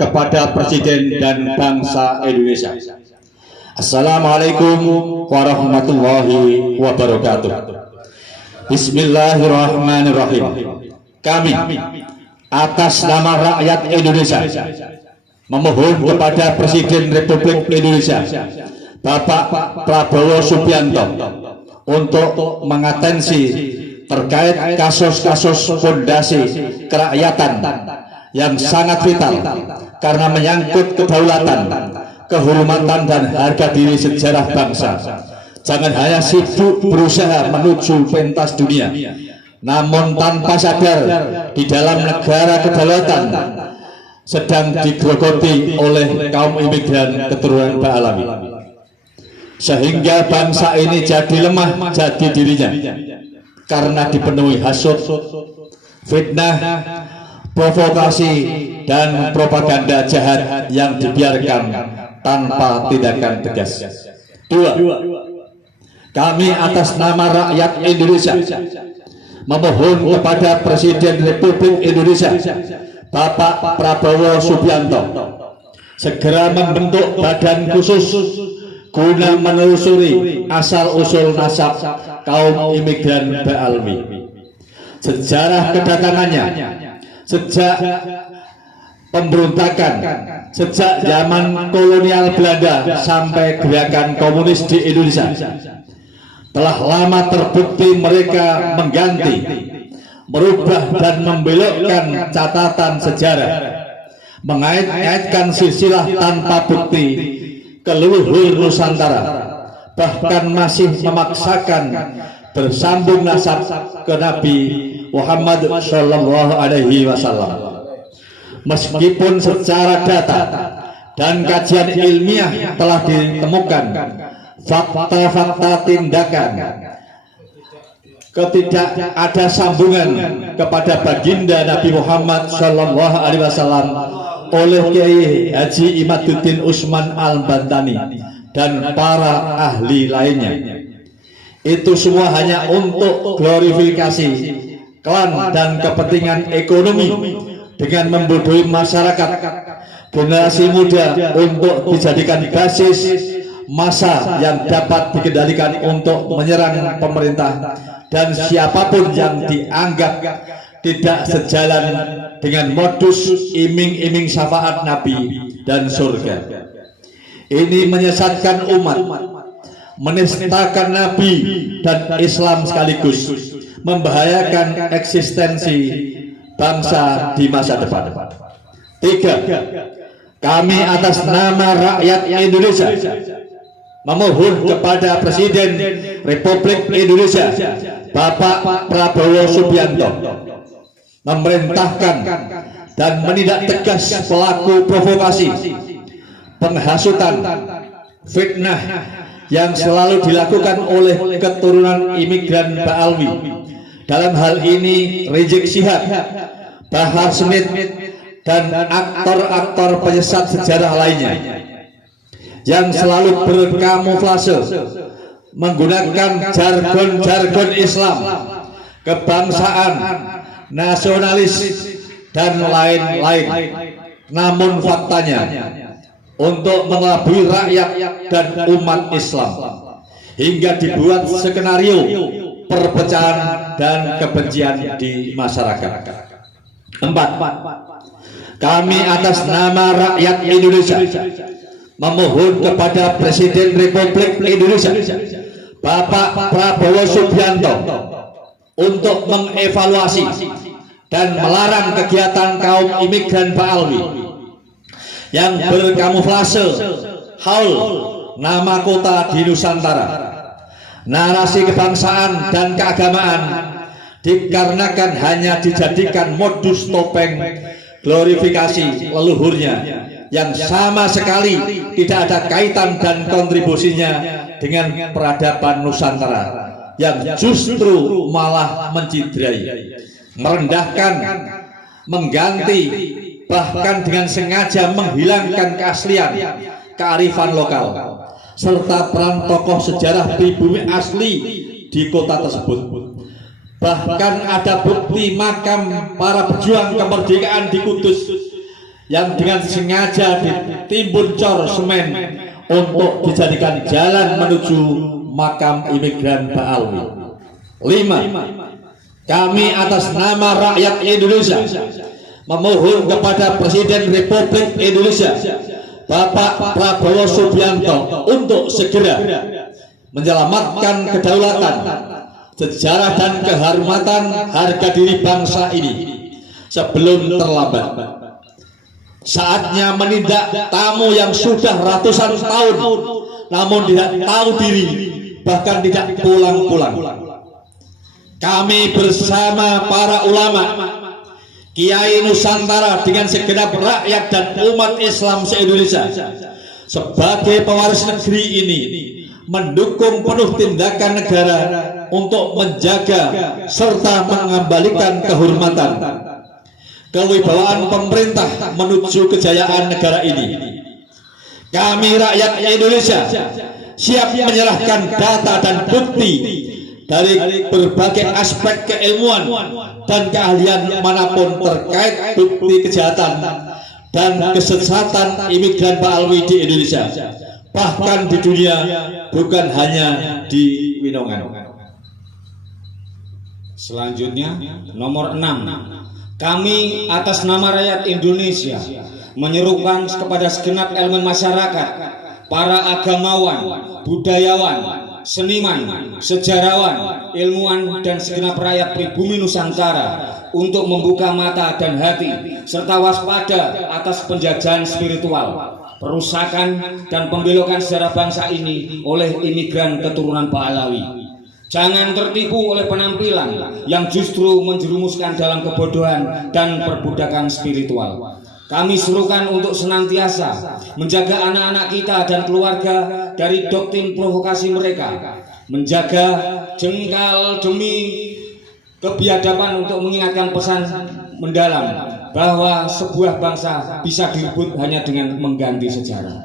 kepada Presiden dan bangsa Indonesia. Assalamualaikum warahmatullahi wabarakatuh. Bismillahirrahmanirrahim. Kami atas nama rakyat Indonesia memohon kepada Presiden Republik Indonesia Bapak Prabowo Subianto untuk mengatensi terkait kasus-kasus fondasi kerakyatan yang sangat vital karena menyangkut kedaulatan, kehormatan dan harga diri sejarah bangsa. Jangan hanya sibuk berusaha menuju pentas dunia, namun tanpa sadar di dalam negara kedaulatan sedang digerogoti oleh kaum imigran keturunan Ba'alawi, sehingga bangsa ini jadi lemah jati dirinya karena dipenuhi hasut, fitnah, provokasi dan propaganda jahat yang dibiarkan tanpa tindakan tegas. Dua, kami atas nama rakyat Indonesia memohon kepada Presiden Republik Indonesia Bapak Prabowo Subianto segera membentuk badan khusus guna menelusuri asal-usul nasab kaum imigran Ba'alawi, sejarah kedatangannya sejak pemberontakan, sejak zaman kolonial Belanda sampai gerakan komunis di Indonesia. Telah lama terbukti mereka mengganti, merubah dan membelokkan catatan sejarah, mengait-ngaitkan silsilah tanpa bukti ke leluhur Nusantara, bahkan masih memaksakan bersambung nasab ke Nabi Muhammad Shallallahu Alaihi Wasallam. Meskipun secara data dan kajian ilmiah telah ditemukan fakta-fakta tindakan ketidak ada sambungan kepada baginda Nabi Muhammad Shallallahu Alaihi Wasallam oleh Kiai Haji Imaduddin Usman Al-Bantani dan para ahli lainnya, itu semua hanya untuk glorifikasi klan dan kepentingan ekonomi dengan membodohi masyarakat generasi muda untuk dijadikan basis massa yang dapat dikendalikan untuk menyerang pemerintah dan siapapun yang dianggap tidak sejalan dengan modus iming-iming syafaat Nabi dan surga. Ini menyesatkan umat, menistakan Nabi dan Islam sekaligus, membahayakan eksistensi bangsa di masa depan. Tiga, kami atas nama rakyat Indonesia memohon kepada Presiden Republik Indonesia Bapak Prabowo Subianto memerintahkan dan menindak tegas pelaku provokasi, penghasutan, fitnah yang selalu dilakukan oleh keturunan imigran Ba'alawi. Dalam hal ini Rizik Syihab, Bahar Smith dan aktor-aktor penyesat sejarah lainnya yang selalu berkamuflase menggunakan jargon-jargon Islam, kebangsaan, nasionalis dan lain-lain. Namun faktanya untuk mengelabui rakyat dan umat Islam hingga dibuat skenario perpecahan dan kebencian di masyarakat. Empat, kami atas nama rakyat Indonesia memohon kepada Presiden Republik Indonesia Bapak Prabowo Subianto untuk mengevaluasi dan melarang kegiatan kaum imigran Ba'alawi yang berkamuflase haul nama kota di Nusantara, narasi kebangsaan dan keagamaan, dikarenakan hanya dijadikan modus topeng glorifikasi leluhurnya yang sama sekali tidak ada kaitan dan kontribusinya dengan peradaban Nusantara, yang justru malah mencidrai, merendahkan, mengganti, bahkan dengan sengaja menghilangkan keaslian, kearifan lokal, serta peran tokoh sejarah pribumi asli di kota tersebut. Bahkan ada bukti makam para pejuang kemerdekaan di Kudus yang dengan sengaja ditimbun cor semen untuk dijadikan jalan menuju makam imigran Ba'alawi. 5. Kami atas nama rakyat Indonesia memohon kepada Presiden Republik Indonesia Bapak Prabowo Subianto untuk segera menyelamatkan kedaulatan, sejarah dan kehormatan harga diri bangsa ini sebelum terlambat. Saatnya menindak tamu yang sudah ratusan tahun namun tidak tahu diri, bahkan tidak pulang-pulang. Kami bersama para ulama, Kiai Nusantara dengan segenap rakyat dan umat Islam se-Indonesia sebagai pewaris negeri ini mendukung penuh tindakan negara untuk menjaga serta mengembalikan kehormatan, kewibawaan pemerintah menuju kejayaan negara ini. Kami rakyat Indonesia siap menyerahkan data dan bukti dari berbagai aspek keilmuan dan keahlian manapun terkait bukti kejahatan dan kesesatan imigran Ba'alawi di Indonesia, bahkan di dunia, bukan hanya di Winongan. Selanjutnya nomor 6, kami atas nama rakyat Indonesia menyerukan kepada segenap elemen masyarakat, para agamawan, budayawan, seniman, sejarawan, ilmuwan dan segenap rakyat pribumi Nusantara untuk membuka mata dan hati serta waspada atas penjajahan spiritual, perusakan dan pembelokan sejarah bangsa ini oleh imigran keturunan Ba'alawi. Jangan tertipu oleh penampilan yang justru menjerumuskan dalam kebodohan dan perbudakan spiritual. Kami serukan untuk senantiasa menjaga anak-anak kita dan keluarga dari doktrin provokasi mereka, menjaga jengkal demi kebiadaban untuk mengingatkan pesan mendalam bahwa sebuah bangsa bisa direbut hanya dengan mengganti sejarah.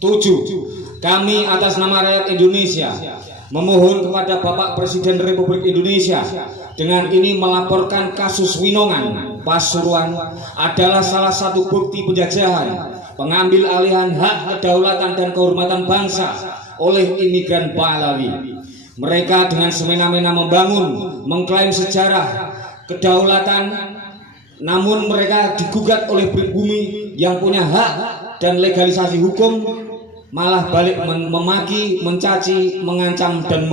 7. Kami atas nama rakyat Indonesia memohon kepada Bapak Presiden Republik Indonesia dengan ini melaporkan kasus Winongan, Pasuruan adalah salah satu bukti penjajahan, pengambil alihan hak kedaulatan dan kehormatan bangsa oleh imigran Ba'alawi. Mereka dengan semena-mena membangun, mengklaim sejarah kedaulatan, namun mereka digugat oleh pribumi yang punya hak dan legalisasi hukum, malah balik memaki, mencaci, mengancam dan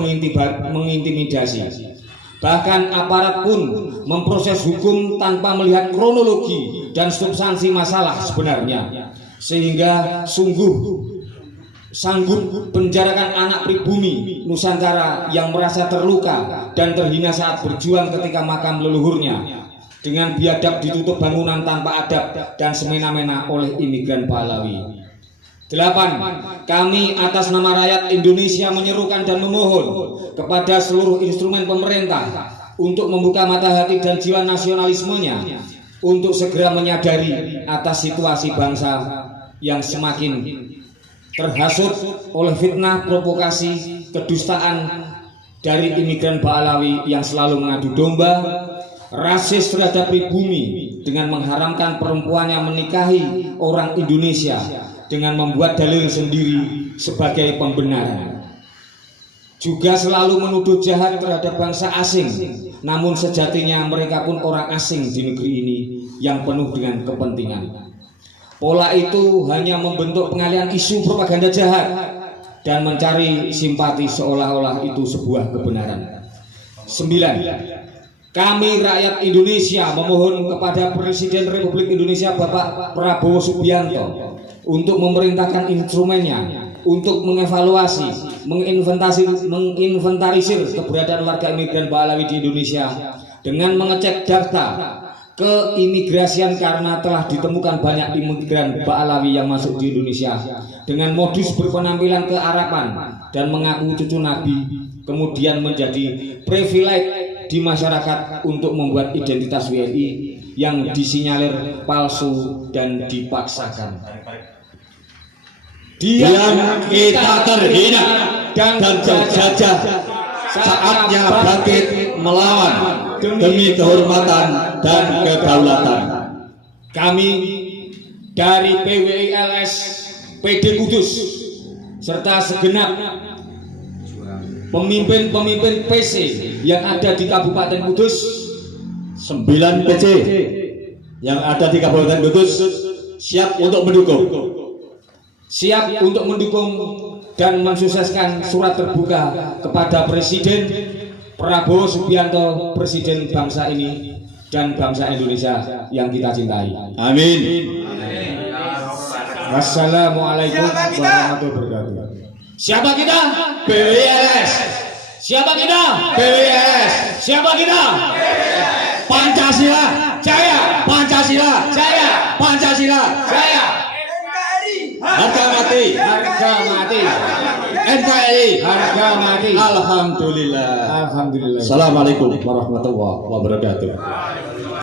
mengintimidasi. Bahkan aparat pun memproses hukum tanpa melihat kronologi dan substansi masalah sebenarnya, sehingga sungguh sanggup penjarakan anak pribumi Nusantara yang merasa terluka dan terhina saat berjuang ketika makam leluhurnya dengan biadab ditutup bangunan tanpa adab dan semena-mena oleh imigran Ba'alawi. 8. Kami atas nama rakyat Indonesia menyerukan dan memohon kepada seluruh instrumen pemerintah untuk membuka mata hati dan jiwa nasionalismenya untuk segera menyadari atas situasi bangsa yang semakin terhasut oleh fitnah, provokasi, kedustaan dari imigran Ba'alawi yang selalu mengadu domba, rasis terhadap pribumi dengan mengharamkan perempuan yang menikahi orang Indonesia dengan membuat dalil sendiri sebagai pembenaran. Juga selalu menuduh jahat terhadap bangsa asing, namun sejatinya mereka pun orang asing di negeri ini yang penuh dengan kepentingan. Pola itu hanya membentuk pengalihan isu propaganda jahat dan mencari simpati seolah-olah itu sebuah kebenaran. 9. Kami rakyat Indonesia memohon kepada Presiden Republik Indonesia Bapak Prabowo Subianto untuk memerintahkan instrumennya untuk mengevaluasi, menginventarisir keberadaan warga imigran Ba'alawi di Indonesia dengan mengecek data keimigrasian karena telah ditemukan banyak imigran Ba'alawi yang masuk di Indonesia dengan modus berpenampilan kearapan dan mengaku cucu Nabi, kemudian menjadi privilege di masyarakat untuk membuat identitas WNI yang disinyalir palsu dan dipaksakan. Diam kita terhina dan terjajah, saatnya bangkit melawan demi kehormatan dan kedaulatan. Kami dari PWILS PD Kudus serta segenap pemimpin-pemimpin PC yang ada di Kabupaten Kudus, 9 PC yang ada di Kabupaten Kudus siap untuk mendukung dan mensukseskan surat terbuka kepada Presiden Prabowo Subianto, Presiden bangsa ini dan bangsa Indonesia yang kita cintai. Amin. Wassalamualaikum warahmatullahi wabarakatuh. Siapa kita? PWILS. Siapa kita? PWILS. Siapa kita? Pancasila Jaya. Pancasila Jaya. Pancasila Jaya. harga mati Harga mati. NKRI Harga mati. Alhamdulillah. Alhamdulillah. Assalamualaikum warahmatullahi wabarakatuh.